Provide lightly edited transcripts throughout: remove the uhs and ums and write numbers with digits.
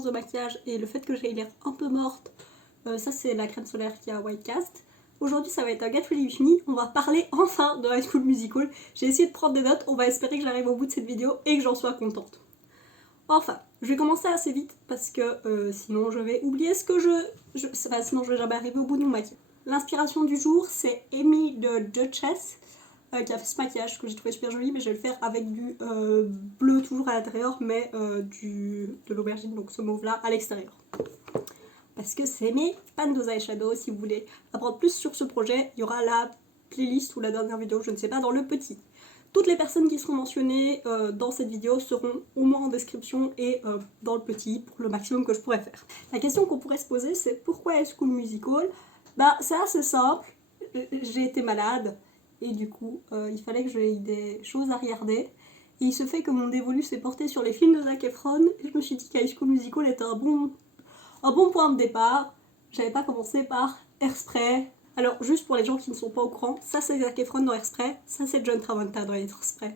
séance de maquillage et le fait que j'ai l'air un peu morte, ça c'est la crème solaire qui a White Cast. Aujourd'hui ça va être un Get Ready With Me, on va parler enfin de High School Musical. J'ai essayé de prendre des notes, on va espérer que j'arrive au bout de cette vidéo et que j'en sois contente. Enfin, je vais commencer assez vite parce que sinon je vais oublier ce que sinon je vais jamais arriver au bout de mon maquillage. L'inspiration du jour c'est Amy de Duchess qui a fait ce maquillage que j'ai trouvé super joli, mais je vais le faire avec du bleu toujours à l'intérieur mais de l'aubergine, donc ce mauve là à l'extérieur. Parce que c'est mes Pando's Eyeshadow. Si vous voulez apprendre plus sur ce projet, il y aura la playlist ou la dernière vidéo, je ne sais pas, dans le petit. Toutes les personnes qui seront mentionnées dans cette vidéo seront au moins en description et dans le petit pour le maximum que je pourrais faire. La question qu'on pourrait se poser c'est pourquoi High School Musical? Bah c'est assez simple, j'ai été malade et du coup il fallait que j'aie des choses à regarder. Et il se fait que mon dévolu s'est porté sur les films de Zac Efron et je me suis dit qu'High School Musical était un bon point de départ. J'avais pas commencé par Hairspray. Alors juste pour les gens qui ne sont pas au courant, ça c'est Zac Efron dans Hairspray, ça c'est John Travolta dans Hairspray.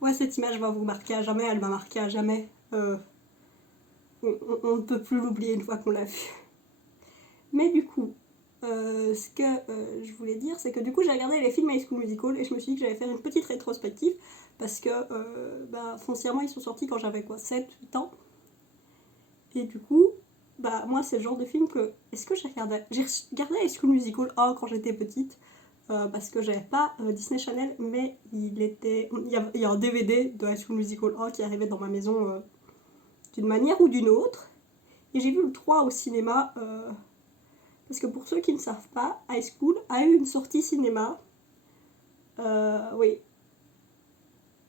Ouais, cette image va vous marquer à jamais, elle m'a marqué à jamais. On ne peut plus l'oublier une fois qu'on l'a vu. Mais du coup, ce que je voulais dire, c'est que du coup j'ai regardé les films High School Musical et je me suis dit que j'allais faire une petite rétrospective parce que foncièrement ils sont sortis quand j'avais quoi, 7-8 ans. Et du coup, bah moi c'est le genre de film que... Est-ce que j'ai regardé High School Musical 1 quand j'étais petite parce que j'avais pas Disney Channel, mais il y a un DVD de High School Musical 1 qui arrivait dans ma maison d'une manière ou d'une autre. Et j'ai vu le 3 au cinéma parce que pour ceux qui ne savent pas, High School a eu une sortie cinéma. Oui.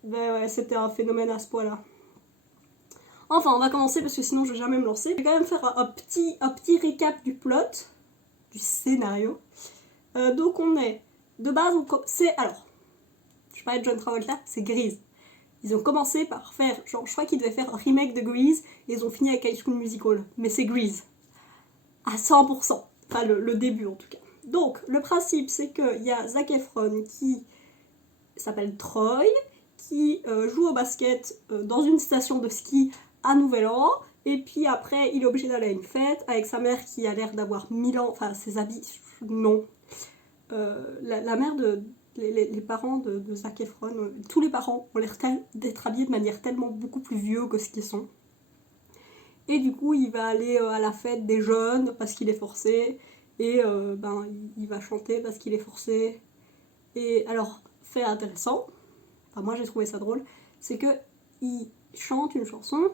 Ben ouais, c'était un phénomène à ce point-là. Enfin, on va commencer parce que sinon je vais jamais me lancer. Je vais quand même faire un petit récap du plot, du scénario. Donc on est, de base, alors, je parlais de John Travolta, c'est Grease. Ils ont commencé par faire, genre je crois qu'ils devaient faire un remake de Grease et ils ont fini avec High School Musical. Mais c'est Grease. À 100%. Enfin le début en tout cas. Donc le principe c'est qu'il y a Zac Efron qui s'appelle Troy, qui joue au basket dans une station de ski à Nouvel An, et puis après il est obligé d'aller à une fête avec sa mère qui a l'air d'avoir 1000 ans, enfin ses habits, non. La mère les parents de Zac Efron, tous les parents ont l'air d'être habillés de manière tellement beaucoup plus vieux que ce qu'ils sont. Et du coup il va aller à la fête des jeunes parce qu'il est forcé, et il va chanter parce qu'il est forcé. Et alors, fait intéressant, enfin moi j'ai trouvé ça drôle, c'est que ils chantent une chanson,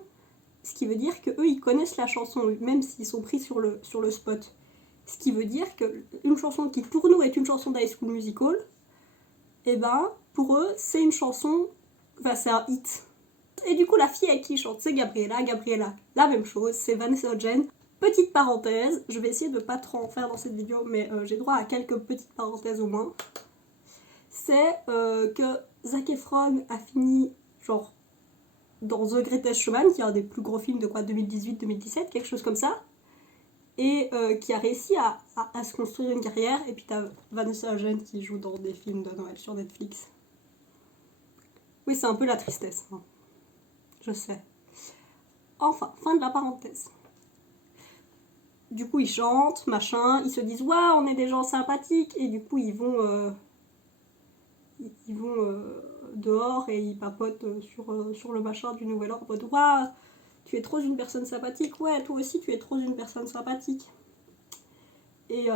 ce qui veut dire que eux ils connaissent la chanson, même s'ils sont pris sur le spot. Ce qui veut dire qu'une chanson qui pour nous est une chanson d'High School Musical, et ben pour eux c'est une chanson, enfin c'est un hit. Et du coup la fille avec qui ils chantent c'est Gabriella, la même chose, c'est Vanessa Hudgens. Petite parenthèse, je vais essayer de pas trop en faire dans cette vidéo, mais j'ai droit à quelques petites parenthèses au moins. C'est que Zac Efron a fini genre dans The Greatest Showman, qui est un des plus gros films de quoi, 2018-2017, quelque chose comme ça, et qui a réussi à se construire une carrière. Et puis t'as Vanessa Hudgens qui joue dans des films de Noël sur Netflix. Oui, c'est un peu la tristesse, hein. Je sais. Enfin, fin de la parenthèse. Du coup ils chantent, machin, ils se disent waouh on est des gens sympathiques, et du coup ils vont dehors et ils papotent sur le machin du Nouvel An en mode waouh tu es trop une personne sympathique, ouais toi aussi tu es trop une personne sympathique. Et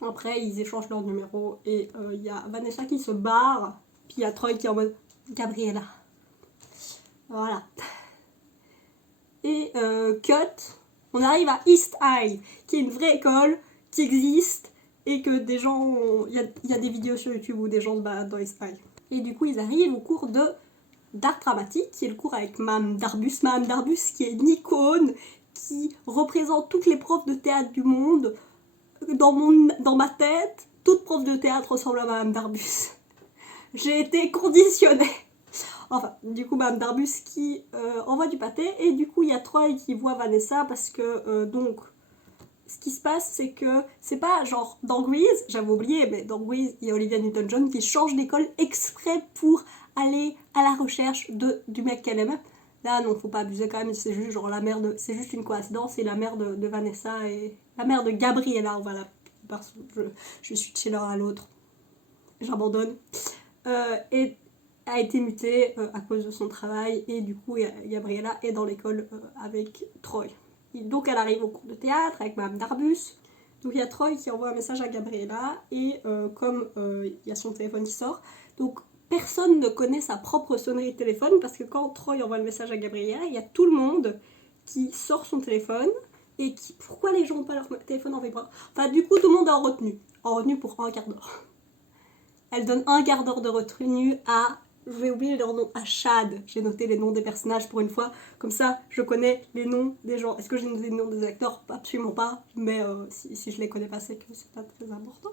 après ils échangent leur numéro et il y a Vanessa qui se barre, puis il y a Troy qui est en mode Gabriella. Voilà. Et cut, on arrive à East High, qui est une vraie école qui existe et que des gens, il y a des vidéos sur YouTube où des gens se baladent dans East High. Et du coup ils arrivent au cours d'art dramatique, qui est le cours avec Mme Darbus qui est une icône, qui représente toutes les profs de théâtre du monde. Dans ma tête, toute prof de théâtre ressemble à Mme Darbus. J'ai été conditionnée. Enfin, du coup, Mme Darbus qui envoie du pâté, et du coup, il y a Troy qui voit Vanessa parce que, donc, ce qui se passe, c'est que c'est pas genre dans Grease, j'avais oublié, mais dans Grease, il y a Olivia Newton-John qui change d'école exprès pour aller à la recherche du mec qu'elle aime. Là non, faut pas abuser quand même, c'est juste genre la mère de... C'est juste une coïncidence, et la mère de Vanessa et... La mère de Gabriella, voilà. Parce que je suis de l'un à l'autre. J'abandonne. Et a été mutée à cause de son travail, et du coup Gabriella est dans l'école avec Troy. Et donc elle arrive au cours de théâtre avec Madame Darbus. Donc il y a Troy qui envoie un message à Gabriella, et comme il y a son téléphone qui sort, donc personne ne connaît sa propre sonnerie de téléphone, parce que quand Troy envoie le message à Gabriella, il y a tout le monde qui sort son téléphone, et qui... Pourquoi les gens n'ont pas leur téléphone en vibreur? Enfin du coup tout le monde est en retenue pour un quart d'heure. Elle donne un quart d'heure de retenue à... Je vais oublier leur nom, à Chad. J'ai noté les noms des personnages pour une fois, comme ça je connais les noms des gens. Est-ce que j'ai noté les noms des acteurs? Absolument pas, mais si je les connais pas, c'est que c'est pas très important.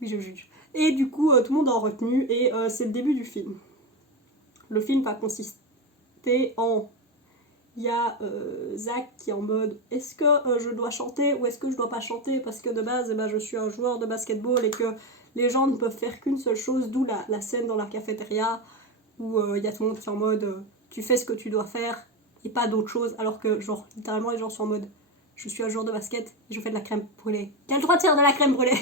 Oui, je juge. Et du coup, tout le monde est en retenue, et c'est le début du film. Le film va consister en... Il y a Zach qui est en mode est-ce que je dois chanter ou est-ce que je dois pas chanter, parce que de base je suis un joueur de basketball et que les gens ne peuvent faire qu'une seule chose, d'où la scène dans la cafétéria où il y a tout le monde qui est en mode tu fais ce que tu dois faire et pas d'autre chose, alors que genre littéralement les gens sont en mode je suis un joueur de basket et je fais de la crème brûlée. Quel droit de faire de la crème brûlée?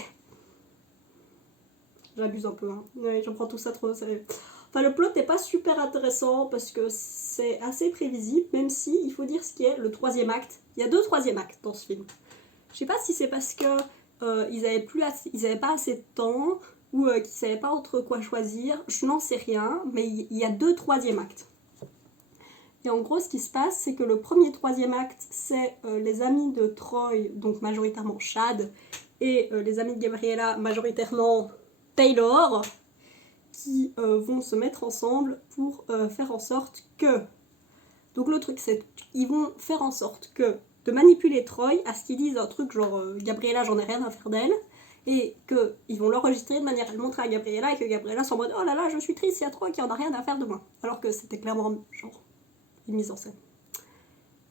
J'abuse un peu, hein. Ouais, je prends tout ça trop au sérieux. Enfin, le plot n'est pas super intéressant parce que c'est assez prévisible, même si il faut dire ce qui est le troisième acte. Il y a 2 troisièmes actes dans ce film. Je sais pas si c'est parce que ils avaient pas assez de temps, ou qu'ils savaient pas entre quoi choisir, je n'en sais rien, mais il y a 2 troisièmes actes. Et en gros, ce qui se passe, c'est que le premier troisième acte, c'est les amis de Troy, donc majoritairement Chad, et les amis de Gabriella, majoritairement Taylor, qui vont se mettre ensemble pour faire en sorte que... Donc le truc, c'est qu'ils vont faire en sorte que... de manipuler Troy à ce qu'ils disent un truc genre Gabriella, j'en ai rien à faire d'elle, et qu'ils vont l'enregistrer de manière à le montrer à Gabriella, et que Gabriella soit en mode oh là là, je suis triste, il y a Troy qui en a rien à faire de moi. Alors que c'était clairement genre une mise en scène.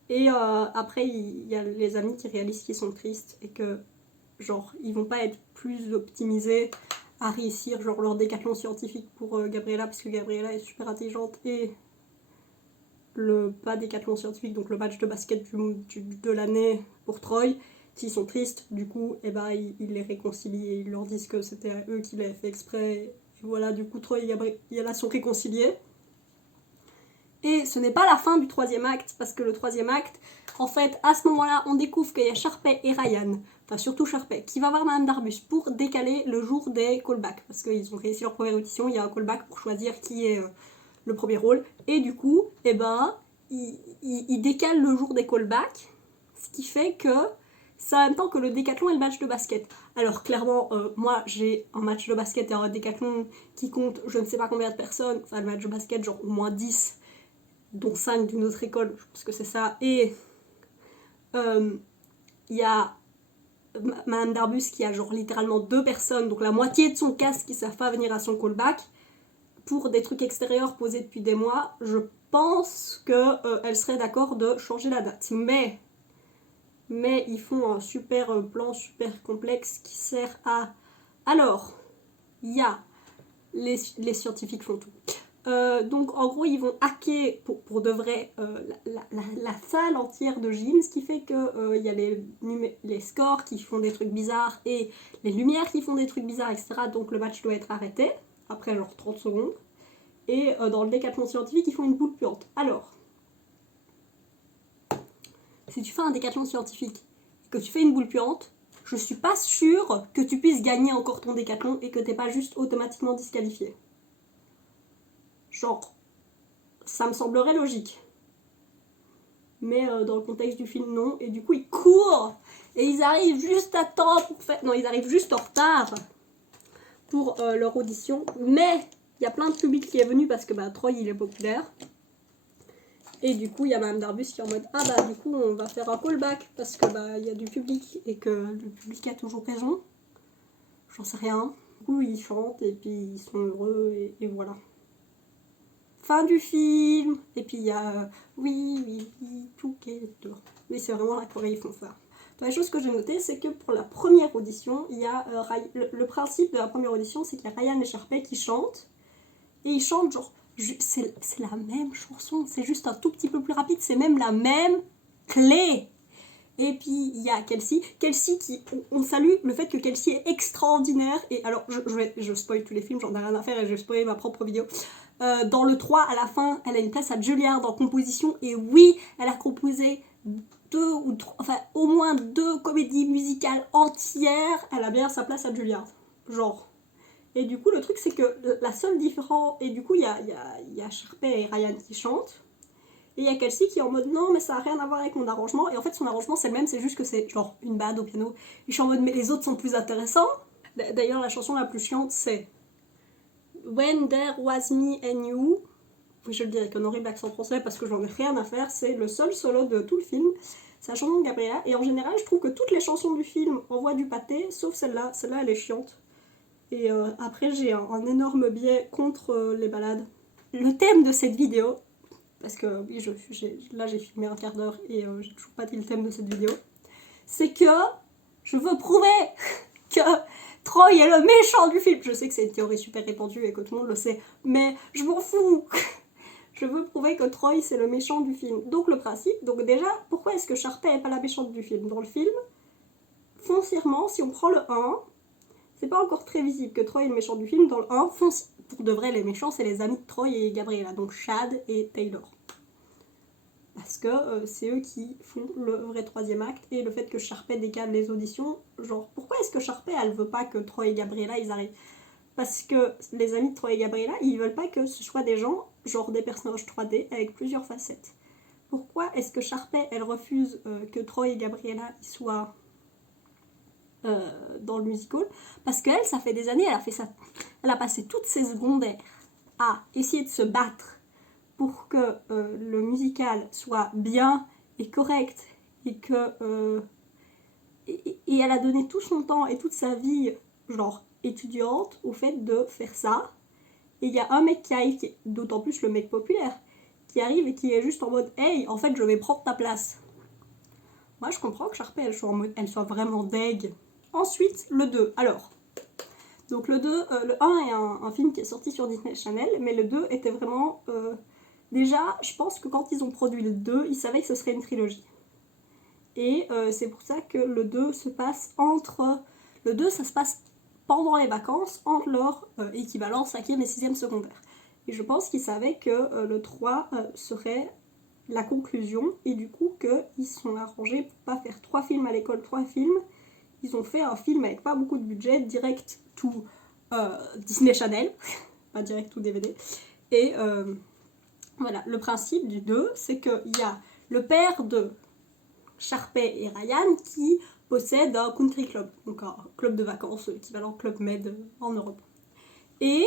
Et après, il y a les amis qui réalisent qu'ils sont tristes et que genre ils vont pas être plus optimisés à réussir genre leur décathlon scientifique pour Gabriella, parce que Gabriella est super intelligente, et le pas décathlon scientifique, donc le match de basket de l'année pour Troy, s'ils sont tristes, du coup, et ils les réconcilient et ils leur disent que c'était eux qui l'avaient fait exprès, et voilà, du coup Troy et Gabriella sont réconciliés. Et ce n'est pas la fin du troisième acte, parce que le troisième acte, en fait, à ce moment-là, on découvre qu'il y a Sharpay et Ryan, enfin surtout Sharpay, qui va voir Madame Darbus pour décaler le jour des callbacks, parce qu'ils ont réussi leur première audition, il y a un callback pour choisir qui est le premier rôle, et du coup, ils décalent le jour des callbacks, ce qui fait que c'est en même temps que le décathlon et le match de basket. Alors clairement, moi j'ai un match de basket et un décathlon qui compte je ne sais pas combien de personnes, enfin le match de basket genre au moins 10, dont 5 d'une autre école, je pense que c'est ça, et il y a Madame Darbus qui a genre littéralement 2 personnes, donc la moitié de son cast qui ne savent pas venir à son callback, pour des trucs extérieurs posés depuis des mois. Je pense qu'elle serait d'accord de changer la date, mais ils font un super plan super complexe qui sert à... Alors, il y a les scientifiques font tout. Donc en gros ils vont hacker pour de vrai la salle entière de gym, ce qui fait que y a les scores qui font des trucs bizarres et les lumières qui font des trucs bizarres, etc. Donc le match doit être arrêté après genre 30 secondes. Et dans le décathlon scientifique ils font une boule puante. Alors, si tu fais un décathlon scientifique et que tu fais une boule puante, je suis pas sûre que tu puisses gagner encore ton décathlon et que t'es pas juste automatiquement disqualifié. Genre, ça me semblerait logique. Mais dans le contexte du film, non. Et du coup, ils courent et ils arrivent juste à temps pour faire... Non, ils arrivent juste en retard pour leur audition. Mais il y a plein de public qui est venu parce que Troy, il est populaire. Et du coup, il y a Madame Darbus qui est en mode ah du coup, on va faire un callback parce que il y a du public et que le public a toujours raison. J'en sais rien. Du coup, ils chantent et puis ils sont heureux et voilà. Fin du film. Et puis il y a oui, together. Mais c'est vraiment la Corée, ils font ça. La chose que j'ai notée, c'est que pour la première audition, il y a le principe de la première audition, c'est qu'il y a Ryan et Sharpay qui chantent. Et ils chantent genre C'est la même chanson, c'est juste un tout petit peu plus rapide, c'est même la même clé. Et puis il y a Kelsey qui, on salue le fait que Kelsey est extraordinaire. Et alors je spoil tous les films, j'en ai rien à faire et je vais spoiler ma propre vidéo. Dans le 3, à la fin, elle a une place à Juilliard en composition. Et oui, elle a composé au moins 2 comédies musicales entières. Elle a bien sa place à Juilliard. Genre. Et du coup, le truc, c'est que la seule différence... Et du coup, il y a Sharpay et Ryan qui chantent. Et il y a Kelsey qui est en mode non, mais ça n'a rien à voir avec mon arrangement. Et en fait, son arrangement, c'est le même, c'est juste que c'est genre une bad au piano. Et je suis en mode, mais les autres sont plus intéressants. D'ailleurs, la chanson la plus chiante, c'est When There Was Me and You. Je le dis avec un horrible accent français parce que j'en ai rien à faire. C'est le seul solo de tout le film. C'est la chanson de Gabriella. Et en général, je trouve que toutes les chansons du film envoient du pâté, sauf celle-là. Celle-là, elle est chiante. Et après, j'ai un énorme biais contre les ballades. Le thème de cette vidéo, parce que oui, là j'ai filmé un quart d'heure et j'ai toujours pas dit le thème de cette vidéo, c'est que je veux prouver que Troy est le méchant du film. Je sais que c'est une théorie super répandue et que tout le monde le sait, mais je m'en fous. Je veux prouver que Troy c'est le méchant du film. Donc le principe, donc déjà, pourquoi est-ce que Sharpay est pas la méchante du film? Dans le film, foncièrement, si on prend le 1, c'est pas encore très visible que Troy est le méchant du film. Dans le 1, pour de vrai, les méchants, c'est les amis de Troy et Gabriella, donc Chad et Taylor. Parce que c'est eux qui font le vrai troisième acte, et le fait que Sharpay décale les auditions, genre, pourquoi est-ce que Sharpay, elle veut pas que Troy et Gabriella, ils arrivent? Parce que les amis de Troy et Gabriella, ils veulent pas que ce soit des gens, genre des personnages 3D avec plusieurs facettes. Pourquoi est-ce que Sharpay, elle refuse que Troy et Gabriella, ils soient... dans le musical, parce qu'elle, ça fait des années, elle a passé toutes ses secondaires à essayer de se battre pour que le musical soit bien et correct, et que et elle a donné tout son temps et toute sa vie, genre étudiante, au fait de faire ça. Et il y a un mec qui arrive, d'autant plus le mec populaire, qui arrive et qui est juste en mode hey, en fait je vais prendre ta place. Moi je comprends que Sharpay elle soit vraiment deg. Ensuite, le 2. Alors, donc le 2, le 1 est un film qui est sorti sur Disney Channel, mais le 2 était vraiment... déjà, je pense que quand ils ont produit le 2, ils savaient que ce serait une trilogie. Et c'est pour ça que le 2 se passe entre... Le 2, ça se passe pendant les vacances, entre leur équivalent 5e et 6e secondaire. Et je pense qu'ils savaient que le 3 serait la conclusion, et du coup qu'ils se sont arrangés pour pas faire 3 films à l'école, 3 films. Ils ont fait un film avec pas beaucoup de budget, direct to Disney Channel, pas direct to DVD. Et voilà, le principe du 2, c'est qu'il y a le père de Sharpay et Ryan qui possède un country club, donc un club de vacances, équivalent Club Med en Europe. Et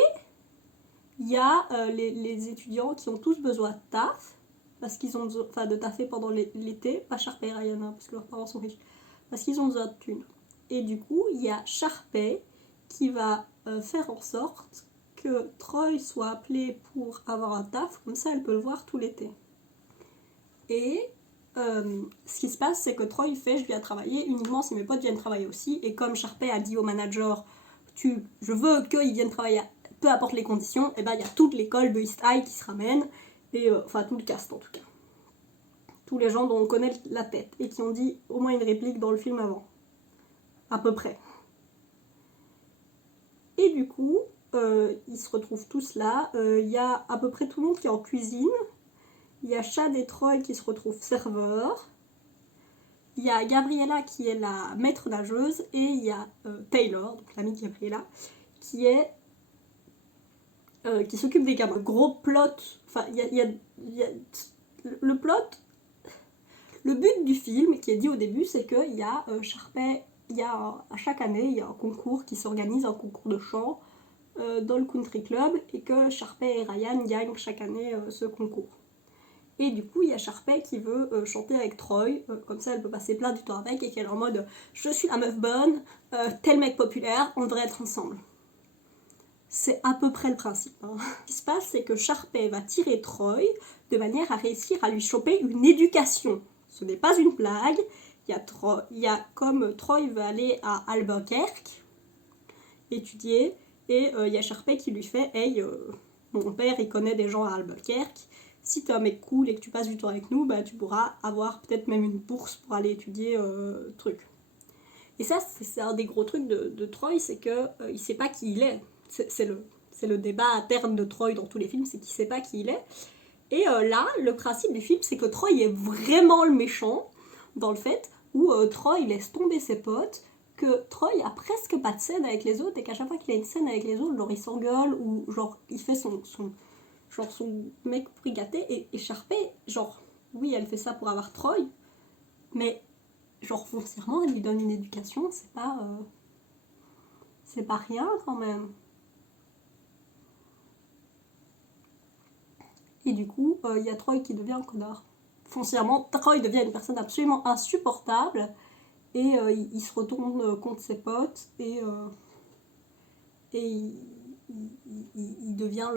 il y a les étudiants qui ont tous besoin de taf, parce qu'ils ont besoin, enfin de taffer pendant l'été, pas Sharpay et Ryan, hein, parce que leurs parents sont riches, parce qu'ils ont besoin de thunes. Et du coup, il y a Sharpay qui va faire en sorte que Troy soit appelé pour avoir un taf, comme ça elle peut le voir tout l'été. Et ce qui se passe, c'est que Troy fait je viens travailler uniquement si mes potes viennent travailler aussi. Et comme Sharpay a dit au manager, je veux qu'ils viennent travailler, peu importe les conditions, et ben il y a toute l'école de East High qui se ramène, et enfin tout le cast en tout cas. Tous les gens dont on connaît la tête et qui ont dit au moins une réplique dans le film avant. À peu près. Et du coup, ils se retrouvent tous là. Il y a à peu près tout le monde qui est en cuisine. Il y a Chad et Troy qui se retrouvent serveurs. Il y a Gabriella qui est la maître nageuse. Et il y a Taylor, donc l'amie de Gabriella, qui s'occupe des gamins. Le gros plot, enfin, il y a le plot. Le but du film, qui est dit au début, c'est qu'il y a Sharpay. À chaque année, il y a un concours qui s'organise, un concours de chant dans le country club, et que Sharpay et Ryan gagnent chaque année ce concours. Et du coup, il y a Sharpay qui veut chanter avec Troy, comme ça elle peut passer plein du temps avec, et qu'elle est en mode je suis la meuf bonne, tel mec populaire, on devrait être ensemble. C'est à peu près le principe. Hein. Ce qui se passe, c'est que Sharpay va tirer Troy de manière à réussir à lui choper une éducation. Ce n'est pas une blague. Il y a comme Troy veut aller à Albuquerque étudier, et il y a Sharpay qui lui fait hey, mon père il connaît des gens à Albuquerque, si t'es un mec cool et que tu passes du temps avec nous, bah tu pourras avoir peut-être même une bourse pour aller étudier truc. Et ça c'est un des gros trucs de Troy, c'est que il sait pas qui il est. C'est le débat interne de Troy dans tous les films, c'est qu'il sait pas qui il est. Et là, le principe du film, c'est que Troy est vraiment le méchant, dans le fait où Troy laisse tomber ses potes, que Troy a presque pas de scène avec les autres, et qu'à chaque fois qu'il a une scène avec les autres, genre il s'engueule, ou genre il fait son mec pourri gâté, et Sharpay, genre, oui, elle fait ça pour avoir Troy, mais genre foncièrement, elle lui donne une éducation, c'est pas rien quand même. Et du coup, il y a Troy qui devient un connard. Foncièrement, Troy devient une personne absolument insupportable et il se retourne contre ses potes et il devient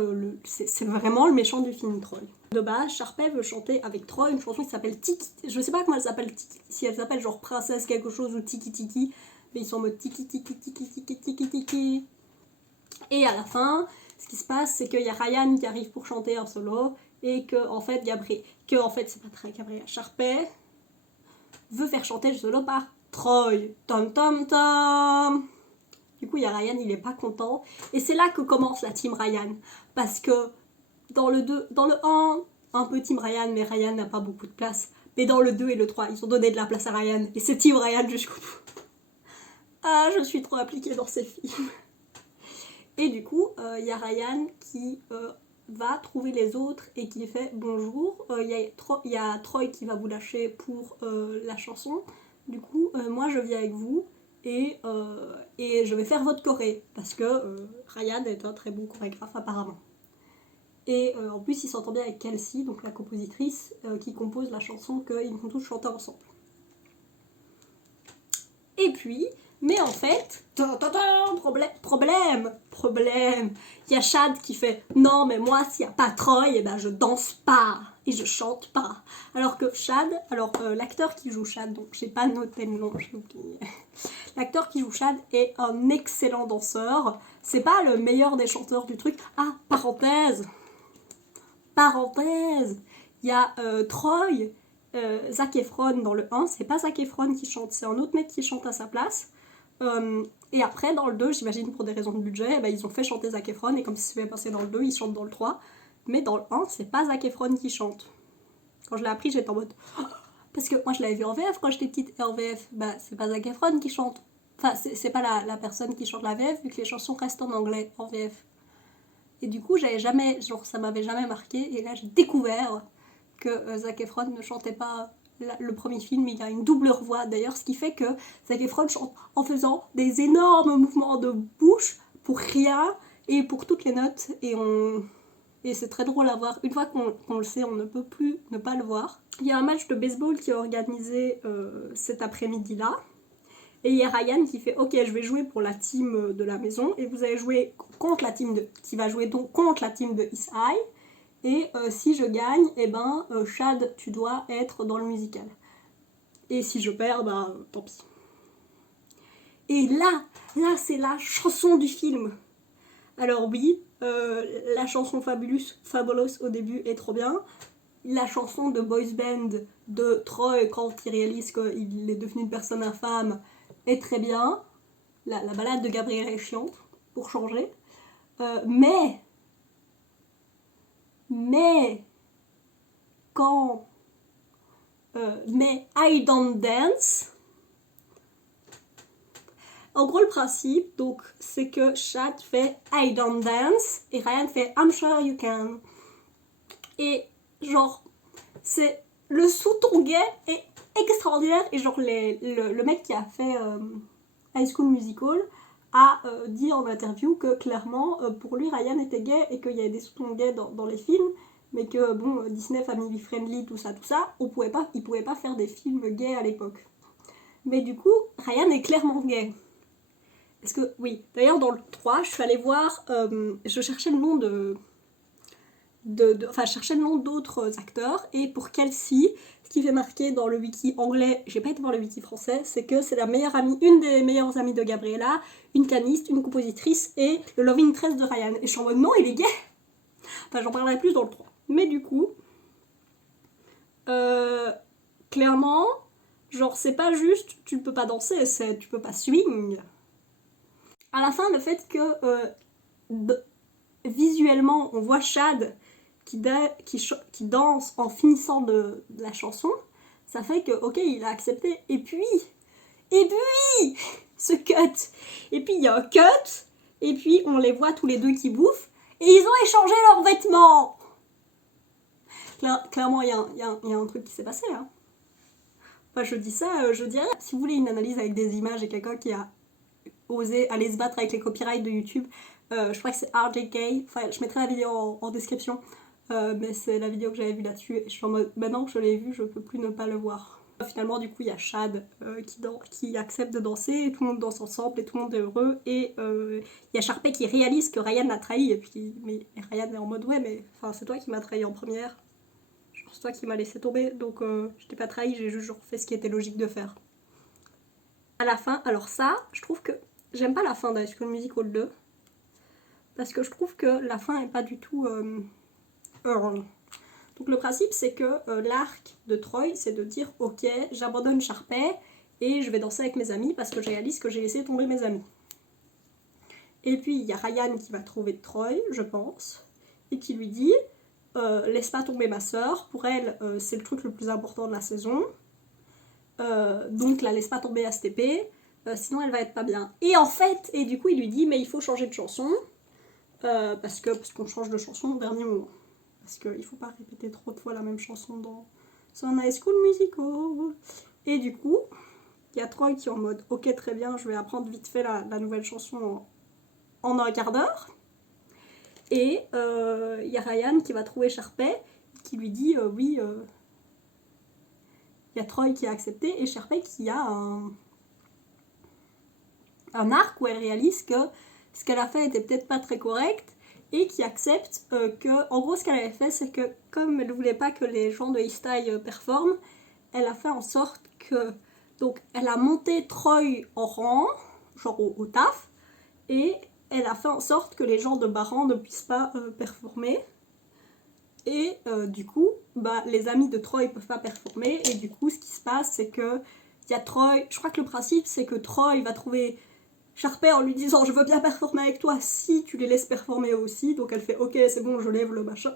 c'est vraiment le méchant du film, Troy. De base, Sharpay veut chanter avec Troy une chanson qui s'appelle Tiki. Je sais pas comment elle s'appelle, si elle s'appelle genre Princesse quelque chose ou Tiki Tiki, mais ils sont en mode Tiki Tiki Tiki Tiki Tiki Tiki. Et à la fin, ce qui se passe, c'est qu'il y a Ryan qui arrive pour chanter un solo et que en fait c'est pas très Gabriel Sharpay veut faire chanter le solo par Troy. Tom tom tom. Du coup, il y a Ryan, il est pas content et c'est là que commence la team Ryan, parce que dans le 1, un peu team Ryan, mais Ryan n'a pas beaucoup de place. Mais dans le 2 et le 3, ils ont donné de la place à Ryan et c'est team Ryan jusqu'au bout. Ah, je suis trop appliquée dans ces films. Et du coup, il y a Ryan qui va trouver les autres et qui fait bonjour. Il y a Troy qui va vous lâcher pour la chanson. Du coup, moi je viens avec vous et je vais faire votre choré parce que Ryan est un très bon chorégraphe apparemment. Et en plus, il s'entend bien avec Kelsey, donc la compositrice, qui compose la chanson qu'ils vont tous chanter ensemble. Et puis, mais en fait, problème, il y a Chad qui fait non mais moi s'il n'y a pas Troy, et ben je danse pas et je chante pas. Alors que Chad, l'acteur qui joue Chad, donc j'ai pas noté le nom, j'ai oublié. L'acteur qui joue Chad est un excellent danseur. C'est pas le meilleur des chanteurs du truc. Ah, parenthèse, il y a Troy. Zac Efron dans le 1, c'est pas Zac Efron qui chante, c'est un autre mec qui chante à sa place. Et après, dans le 2, j'imagine pour des raisons de budget, ils ont fait chanter Zac Efron, et comme ça s'est passé dans le 2, ils chantent dans le 3. Mais dans le 1, c'est pas Zac Efron qui chante. Quand je l'ai appris, j'étais en mode... Parce que moi, je l'avais vu en VF quand j'étais petite, et en VF, c'est pas Zac Efron qui chante. Enfin, c'est pas la personne qui chante la VF, vu que les chansons restent en anglais, en VF. Et du coup, ça m'avait jamais marqué, et là, j'ai découvert que Zac Efron ne chantait pas le premier film, il a une double voix d'ailleurs, ce qui fait que Zac Efron chante en faisant des énormes mouvements de bouche pour rien et pour toutes les notes, et c'est très drôle à voir. Une fois qu'on le sait, on ne peut plus ne pas le voir. Il y a un match de baseball qui est organisé cet après-midi-là, et il y a Ryan qui fait ok, je vais jouer pour la team de la maison, et vous allez jouer contre la team qui va jouer donc contre la team de East High. Et si je gagne, Chad, tu dois être dans le musical. Et si je perds, tant pis. Et là c'est la chanson du film. Alors oui, la chanson Fabulous au début est trop bien. La chanson de Boys Band de Troy quand il réalise qu'il est devenu une personne infâme est très bien. La balade de Gabriel est chiante, pour changer. Mais quand I Don't Dance, en gros le principe donc c'est que Chad fait I Don't Dance et Ryan fait I'm Sure You Can, et genre c'est le sous-ton gay est extraordinaire, et genre le mec qui a fait High School Musical a dit en interview que clairement pour lui Ryan était gay et qu'il y avait des sous-tons gays dans les films, mais que bon, Disney Family Friendly, tout ça, ils pouvaient pas faire des films gays à l'époque. Mais du coup, Ryan est clairement gay. Est-ce que, oui, d'ailleurs dans le 3, je suis allée voir, je cherchais le nom je cherchais le nom d'autres acteurs, et pour Kelsey, ce qui fait marquer dans le wiki anglais, j'ai pas été voir le wiki français, c'est que c'est une des meilleures amies de Gabriella, une pianiste, une compositrice et le love interest de Ryan. Et je suis en mode non, il est gay. Enfin, j'en parlerai plus dans le 3. Mais du coup, clairement, genre, c'est pas juste tu ne peux pas danser, c'est tu peux pas swing. À la fin, le fait que visuellement, on voit Chad qui danse en finissant de la chanson, ça fait que, ok, il a accepté. Et puis, ce cut. Et puis, il y a un cut, et puis on les voit tous les deux qui bouffent, et ils ont échangé leurs vêtements. Clairement, il y a un truc qui s'est passé, hein. Enfin, je dis ça, je dirais, si vous voulez une analyse avec des images et quelqu'un qui a osé aller se battre avec les copyrights de YouTube, je crois que c'est RJK, enfin, je mettrai la vidéo en description, mais c'est la vidéo que j'avais vue là-dessus, et je suis en mode, maintenant que je l'ai vue, je peux plus ne pas le voir. Finalement, du coup, il y a Chad qui accepte de danser, et tout le monde danse ensemble, et tout le monde est heureux, et il y a Sharpay qui réalise que Ryan l'a trahi, et puis mais Ryan est en mode, ouais, mais c'est toi qui m'as trahi en première, genre c'est toi qui m'as laissé tomber, donc je t'ai pas trahi, j'ai juste fait ce qui était logique de faire. À la fin, alors ça, je trouve que j'aime pas la fin d'High School Musical 2, parce que je trouve que la fin est pas du tout heureuse. Donc le principe c'est que l'arc de Troy c'est de dire ok, j'abandonne Sharpay et je vais danser avec mes amis parce que je réalise que j'ai laissé tomber mes amis. Et puis il y a Ryan qui va trouver Troy, je pense, et qui lui dit laisse pas tomber ma soeur, pour elle c'est le truc le plus important de la saison, donc la laisse pas tomber à STP, sinon elle va être pas bien. Et en fait, et du coup il lui dit mais il faut changer de chanson, parce qu'on change de chanson au dernier moment. Parce qu'il faut pas répéter trop de fois la même chanson dans un High School Musical. Et du coup, il y a Troy qui est en mode ok très bien, je vais apprendre vite fait la nouvelle chanson en un quart d'heure. Et il y a Ryan qui va trouver Sharpay, qui lui dit oui, il y a Troy qui a accepté, et Sharpay qui a un arc où elle réalise que ce qu'elle a fait était peut-être pas très correct, et qui accepte que, en gros, ce qu'elle avait fait, c'est que comme elle ne voulait pas que les gens de East High performent, elle a fait en sorte que, donc, elle a monté Troy en rang, genre au taf, et elle a fait en sorte que les gens de bas rang ne puissent pas performer. Et du coup, les amis de Troy peuvent pas performer, et du coup, ce qui se passe, c'est que il y a Troy. Je crois que le principe, c'est que Troy va trouver Sharpay en lui disant je veux bien performer avec toi si tu les laisses performer aussi. Donc elle fait ok c'est bon, je lève le machin.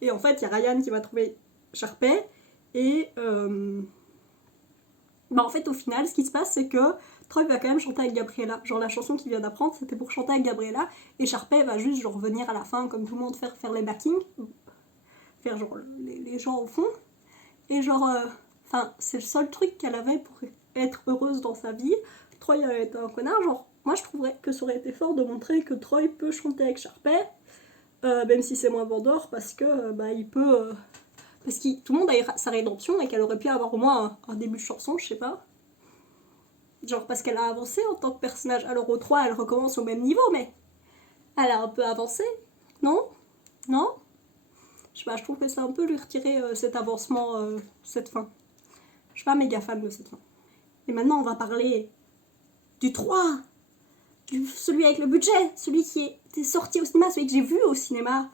Et en fait il y a Ryan qui va trouver Sharpay, et en fait au final ce qui se passe c'est que Troy va quand même chanter avec Gabriella. Genre la chanson qu'il vient d'apprendre c'était pour chanter avec Gabriella, et Sharpay va juste genre venir à la fin comme tout le monde faire les backings, faire genre les gens au fond, et genre c'est le seul truc qu'elle avait pour être heureuse dans sa vie. Troy est un connard, genre moi je trouverais que ça aurait été fort de montrer que Troy peut chanter avec Sharpay, même si c'est moins vendeur, parce que il peut parce que tout le monde a sa rédemption, et qu'elle aurait pu avoir au moins un début de chanson, je sais pas, genre parce qu'elle a avancé en tant que personnage. Alors au 3 elle recommence au même niveau, mais elle a un peu avancé, non je sais pas, je trouve que c'est un peu lui retirer cet avancement, cette fin. Je suis pas méga fan de cette fin. Et maintenant on va parler du 3, celui avec le budget, celui qui était sorti au cinéma, celui que j'ai vu au cinéma,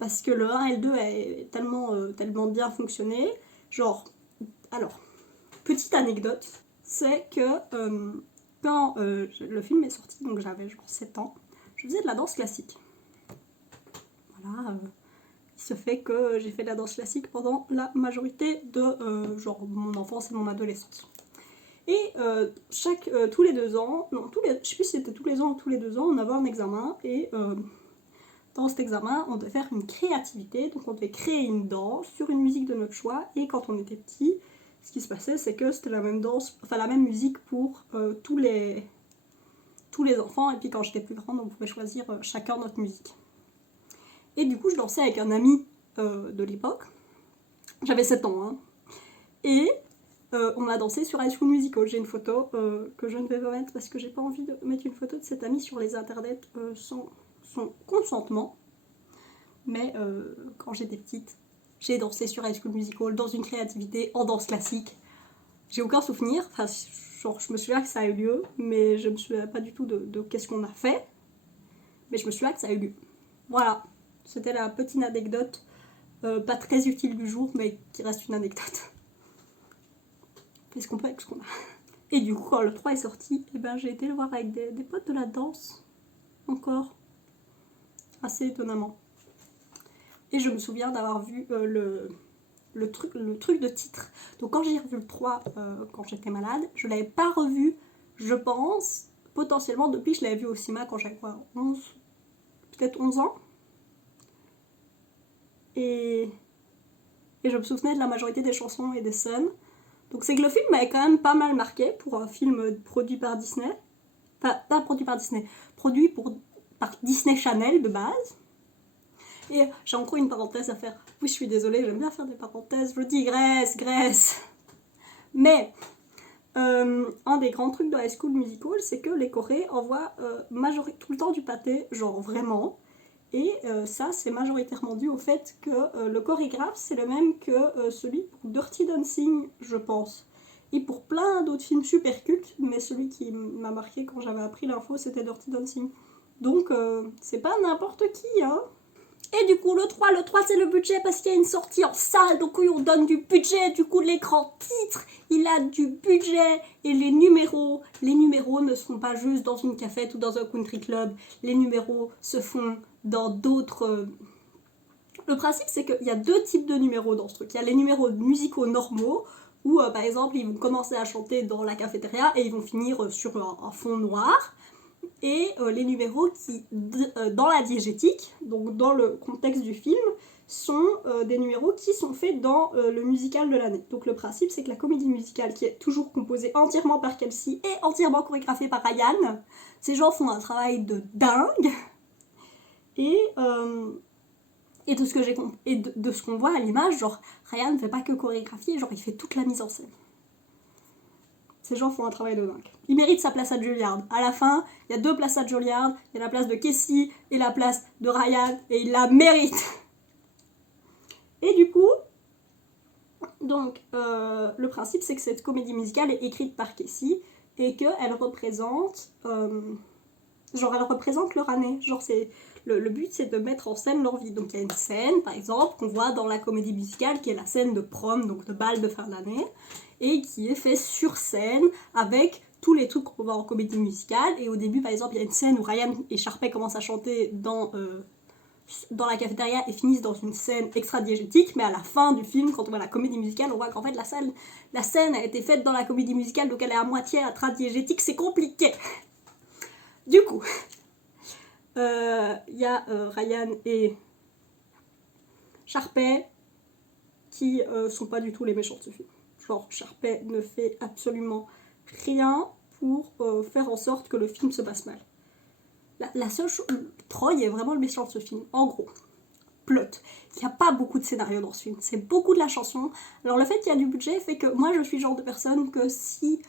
parce que le 1 et le 2 est tellement bien fonctionné. Genre, alors, petite anecdote, c'est que quand le film est sorti, donc j'avais genre 7 ans, je faisais de la danse classique. Voilà, il se fait que j'ai fait de la danse classique pendant la majorité de genre mon enfance et mon adolescence. Et tous les 2 ans, non, je sais plus si c'était tous les ans ou tous les 2 ans, on avait un examen, et dans cet examen, on devait faire une créativité, donc on devait créer une danse sur une musique de notre choix, et quand on était petit, ce qui se passait, c'est que c'était la même danse, enfin la même musique pour tous les enfants, et puis quand j'étais plus grande, on pouvait choisir chacun notre musique. Et du coup, je dansais avec un ami de l'époque, j'avais 7 ans, hein, et on a dansé sur High School Musical. J'ai une photo que je ne vais pas mettre parce que j'ai pas envie de mettre une photo de cet ami sur les internets sans son consentement. Mais quand j'étais petite, j'ai dansé sur High School Musical dans une créativité en danse classique. J'ai aucun souvenir, enfin genre je me souviens que ça a eu lieu, mais je me souviens pas du tout de qu'est-ce qu'on a fait. mais je me souviens que ça a eu lieu. Voilà, c'était la petite anecdote, pas très utile du jour, mais qui reste une anecdote. Qu'est-ce qu'on peut avec ce qu'on a. Et du coup, quand le 3 est sorti, eh ben, j'ai été le voir avec des potes de la danse, encore, assez étonnamment. Et je me souviens d'avoir vu le truc de titre. Donc quand j'ai revu le 3 quand j'étais malade, je l'avais pas revu, je pense, potentiellement depuis que je l'avais vu au cinéma quand j'avais quoi, 11, peut-être 11 ans. Et je me souvenais de la majorité des chansons et des scènes. Donc c'est que le film m'avait quand même pas mal marqué pour un film produit par Disney. Enfin, pas produit par Disney, produit par Disney Channel de base. Et j'ai encore une parenthèse à faire. Oui, je suis désolée, j'aime bien faire des parenthèses. Je digresse. Mais un des grands trucs de High School Musical, c'est que les Coréens envoient tout le temps du pâté, genre vraiment. Et ça, c'est majoritairement dû au fait que le chorégraphe, c'est le même que celui pour Dirty Dancing, je pense. Et pour plein d'autres films super cultes, mais celui qui m'a marqué quand j'avais appris l'info, c'était Dirty Dancing. Donc, c'est pas n'importe qui, hein. Et du coup, le 3 c'est le budget parce qu'il y a une sortie en salle, donc oui, on donne du budget, du coup, l'écran titre, il a du budget, et les numéros ne seront pas juste dans une cafette ou dans un country club, les numéros se font dans d'autres... Le principe, c'est qu'il y a deux types de numéros dans ce truc. Il y a les numéros musicaux normaux, où par exemple, ils vont commencer à chanter dans la cafétéria et ils vont finir sur un fond noir. Et les numéros qui, dans la diégétique, donc dans le contexte du film, sont des numéros qui sont faits dans le musical de l'année. Donc le principe, c'est que la comédie musicale, qui est toujours composée entièrement par Kelsey et entièrement chorégraphiée par Ryan, ces gens font un travail de dingue. Et de ce que j'ai et de ce qu'on voit à l'image, genre Ryan ne fait pas que chorégraphier, genre il fait toute la mise en scène. Ces gens font un travail de dingue. Il mérite sa place à Juilliard. À la fin, il y a deux places à Juilliard. Il y a la place de Casey et la place de Ryan. Et il la mérite. Et du coup, donc, le principe, c'est que cette comédie musicale est écrite par Casey et qu'elle représente... elle représente leur année. Genre, le but, c'est de mettre en scène leur vie. Donc, il y a une scène, par exemple, qu'on voit dans la comédie musicale, qui est la scène de prom, donc de bal de fin d'année, et qui est fait sur scène avec tous les trucs qu'on voit en comédie musicale. Et au début, par exemple, il y a une scène où Ryan et Sharpay commencent à chanter dans la cafétéria et finissent dans une scène extra-diégétique, mais à la fin du film, quand on voit la comédie musicale, on voit qu'en fait la scène a été faite dans la comédie musicale, donc elle est à moitié extra-diégétique, c'est compliqué. Du coup, y a Ryan et Sharpay qui sont pas du tout les méchants de ce film. Genre, Sharpay ne fait absolument rien pour faire en sorte que le film se passe mal. La seule chose... Troy est vraiment le méchant de ce film. En gros, plot. Il n'y a pas beaucoup de scénario dans ce film. C'est beaucoup de la chanson. Alors le fait qu'il y a du budget fait que moi je suis le genre de personne que si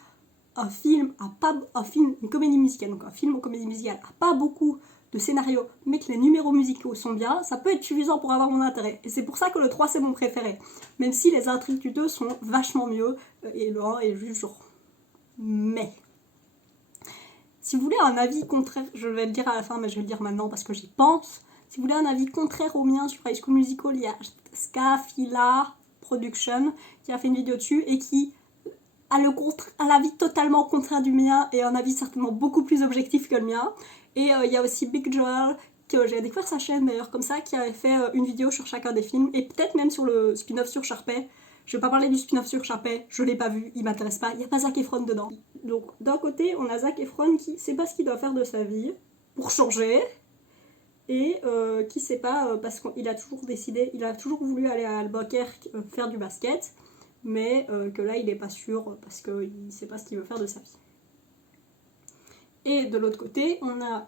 une comédie musicale, donc un film en comédie musicale, a pas beaucoup de scénario, mais que les numéros musicaux sont bien, ça peut être suffisant pour avoir mon intérêt. Et c'est pour ça que le 3 c'est mon préféré. Même si les intrigues du 2 sont vachement mieux, et le 1 est juste genre... Mais... Si vous voulez un avis contraire, je vais le dire à la fin, mais je vais le dire maintenant parce que j'y pense. Si vous voulez un avis contraire au mien sur High School Musical, il y a Scafila Production qui a fait une vidéo dessus et qui a l'avis totalement contraire du mien et un avis certainement beaucoup plus objectif que le mien. Et il y a aussi Big Joel, que j'ai découvert sa chaîne d'ailleurs comme ça, qui avait fait une vidéo sur chacun des films et peut-être même sur le spin-off sur Sharpay. Je vais pas parler du spin-off sur Sharpay, je l'ai pas vu, il m'intéresse pas, il n'y a pas Zac Efron dedans. Donc d'un côté, on a Zac Efron qui sait pas ce qu'il doit faire de sa vie pour changer, et qui sait pas, parce qu'il a toujours décidé, il a toujours voulu aller à Albuquerque faire du basket, mais que là il est pas sûr parce qu'il sait pas ce qu'il veut faire de sa vie. Et de l'autre côté, on a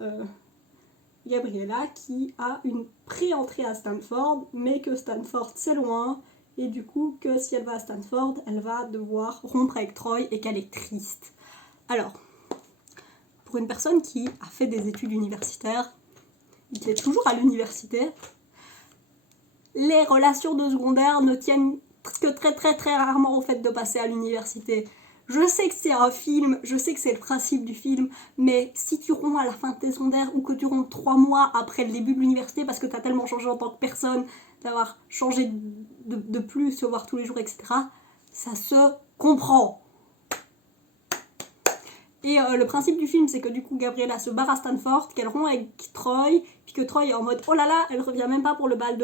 Gabriella qui a une pré-entrée à Stanford, mais que Stanford c'est loin, et du coup que si elle va à Stanford, elle va devoir rompre avec Troy et qu'elle est triste. Alors, pour une personne qui a fait des études universitaires, et qui est toujours à l'université, les relations de secondaire ne tiennent que très très très rarement au fait de passer à l'université. Je sais que c'est un film, je sais que c'est le principe du film, mais si tu romps à la fin de tes secondaires ou que tu rompes 3 mois après le début de l'université parce que t'as tellement changé en tant que personne, d'avoir changé de plus, se voir tous les jours, etc., ça se comprend. Et le principe du film, c'est que du coup, Gabriella se barre à Stanford, qu'elle rompt avec Troy, puis que Troy est en mode oh là là, elle revient même pas pour le bal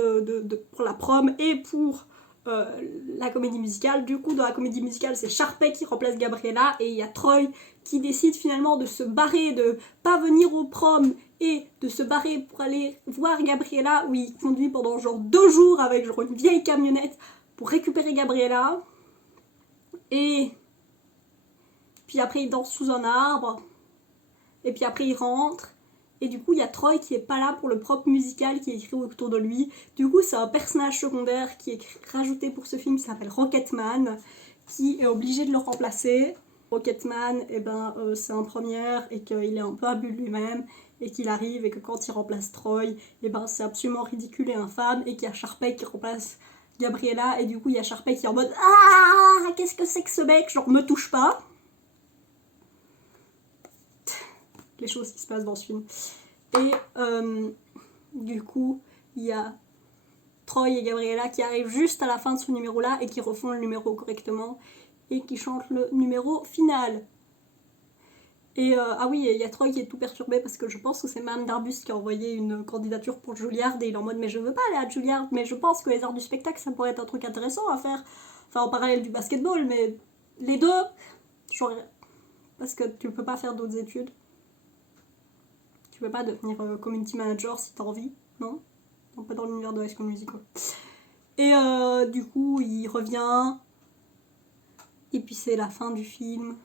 pour la prom et pour la comédie musicale. Du coup, dans la comédie musicale, c'est Sharpay qui remplace Gabriella et il y a Troy qui décide finalement de se barrer, de pas venir au prom et de se barrer pour aller voir Gabriella, où il conduit pendant genre 2 jours avec genre une vieille camionnette pour récupérer Gabriella. Et puis après, il danse sous un arbre. Et puis après, il rentre. Et du coup, il y a Troy qui est pas là pour le propre musical qui est écrit autour de lui. Du coup, c'est un personnage secondaire qui est rajouté pour ce film qui s'appelle Rocketman, qui est obligé de le remplacer. Rocketman, c'est en première et qu'il est un peu imbu de lui-même et qu'il arrive et que quand il remplace Troy, c'est absolument ridicule et infâme et qu'il y a Sharpay qui remplace Gabriella et du coup, il y a Sharpay qui est en mode ah, qu'est-ce que c'est que ce mec, genre me touche pas. Les choses qui se passent dans ce film. Et du coup, il y a Troy et Gabriella qui arrivent juste à la fin de ce numéro-là et qui refont le numéro correctement et qui chantent le numéro final. Et ah oui, il y a Troy qui est tout perturbé parce que je pense que c'est Mme Darbus qui a envoyé une candidature pour Juilliard et il est en mode mais je veux pas aller à Juilliard, mais je pense que les arts du spectacle ça pourrait être un truc intéressant à faire. Enfin en parallèle du basketball, mais les deux, genre, parce que tu peux pas faire d'autres études. Tu peux pas devenir community manager si t'as envie, non? Non, pas dans l'univers de High School Musical. Et du coup, il revient. Et puis c'est la fin du film.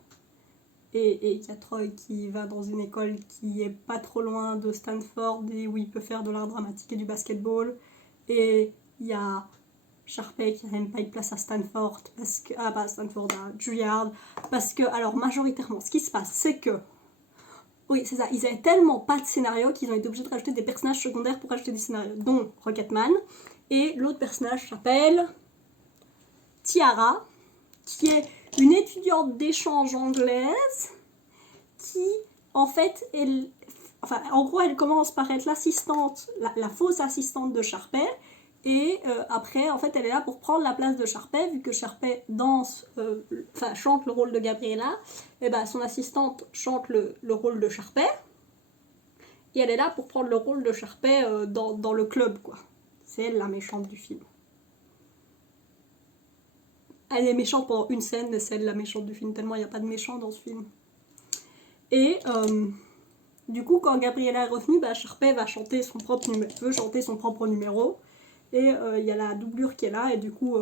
Et il y a Troy qui va dans une école qui est pas trop loin de Stanford et où il peut faire de l'art dramatique et du basketball. Et il y a Sharpay qui n'a même pas une place à Stanford, parce que, pas à Stanford, à Juilliard. Parce que, alors majoritairement, ce qui se passe, c'est que oui, c'est ça. Ils avaient tellement pas de scénario qu'ils ont été obligés de rajouter des personnages secondaires pour rajouter des scénarios, dont Rocketman. Et l'autre personnage s'appelle Tiara, qui est une étudiante d'échange anglaise qui, en fait, en gros, elle commence par être l'assistante, la fausse assistante de Sharpay. Et après, en fait, elle est là pour prendre la place de Sharpay, vu que Sharpay chante le rôle de Gabriella, et son assistante chante le rôle de Sharpay, et elle est là pour prendre le rôle de Sharpay dans le club, quoi. C'est elle la méchante du film. Elle est méchante pendant une scène, mais c'est elle la méchante du film, tellement il n'y a pas de méchant dans ce film. Et du coup, quand Gabriella est revenue, Sharpay va chanter son propre numéro. Et il y a la doublure qui est là et du coup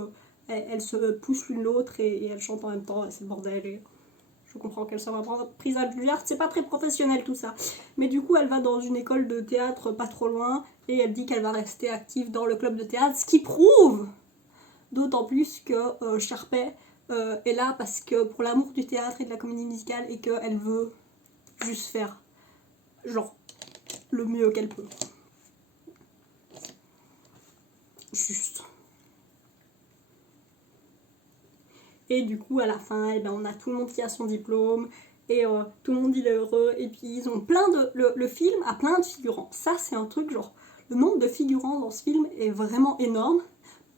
elles se poussent l'une l'autre et elles chantent en même temps et c'est le bordel et je comprends qu'elle soit prise à Juilliard, c'est pas très professionnel tout ça, mais du coup elle va dans une école de théâtre pas trop loin et elle dit qu'elle va rester active dans le club de théâtre, ce qui prouve d'autant plus que Sharpay est là parce que pour l'amour du théâtre et de la comédie musicale et qu'elle veut juste faire genre le mieux qu'elle peut. Juste. Et du coup, à la fin, on a tout le monde qui a son diplôme, et tout le monde il est heureux, et puis ils ont plein de... Le film a plein de figurants. Ça, c'est un truc, genre, le nombre de figurants dans ce film est vraiment énorme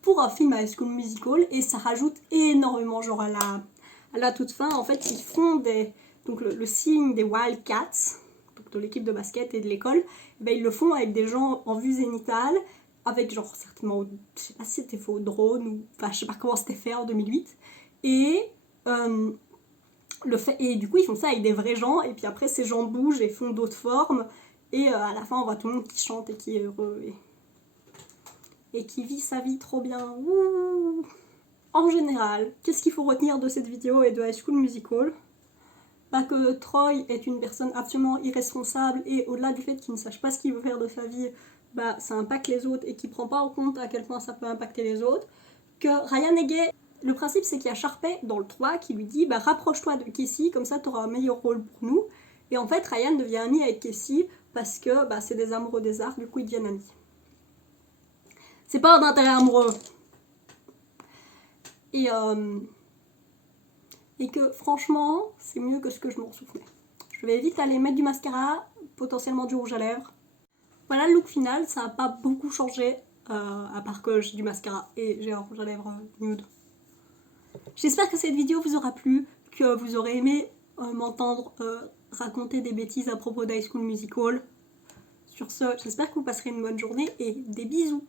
pour un film à High School Musical, et ça rajoute énormément, genre, à la toute fin, en fait, ils font donc le signe des Wildcats, donc de l'équipe de basket et de l'école, ils le font avec des gens en vue zénitale, avec genre certainement, je sais pas si c'était fait au drone, ou enfin je sais pas comment c'était fait en 2008, et et du coup ils font ça avec des vrais gens et puis après ces gens bougent et font d'autres formes et à la fin on voit tout le monde qui chante et qui est heureux et qui vit sa vie trop bien. Ouh. En général, qu'est-ce qu'il faut retenir de cette vidéo et de High School Musical? Que Troy est une personne absolument irresponsable et au-delà du fait qu'il ne sache pas ce qu'il veut faire de sa vie, ça impacte les autres et qu'il prend pas en compte à quel point ça peut impacter les autres. Que Ryan est gay. Le principe c'est qu'il y a Sharpay dans le 3 qui lui dit rapproche-toi de Casey, comme ça tu auras un meilleur rôle pour nous. Et en fait Ryan devient ami avec Casey parce que c'est des amoureux des arts, du coup ils deviennent amis. C'est pas un intérêt amoureux. Et et que franchement, c'est mieux que ce que je m'en souvenais. Je vais vite aller mettre du mascara, potentiellement du rouge à lèvres. Voilà le look final, ça n'a pas beaucoup changé, à part que j'ai du mascara et j'ai un rouge à lèvres nude. J'espère que cette vidéo vous aura plu, que vous aurez aimé m'entendre raconter des bêtises à propos d'High School Musical. Sur ce, j'espère que vous passerez une bonne journée et des bisous.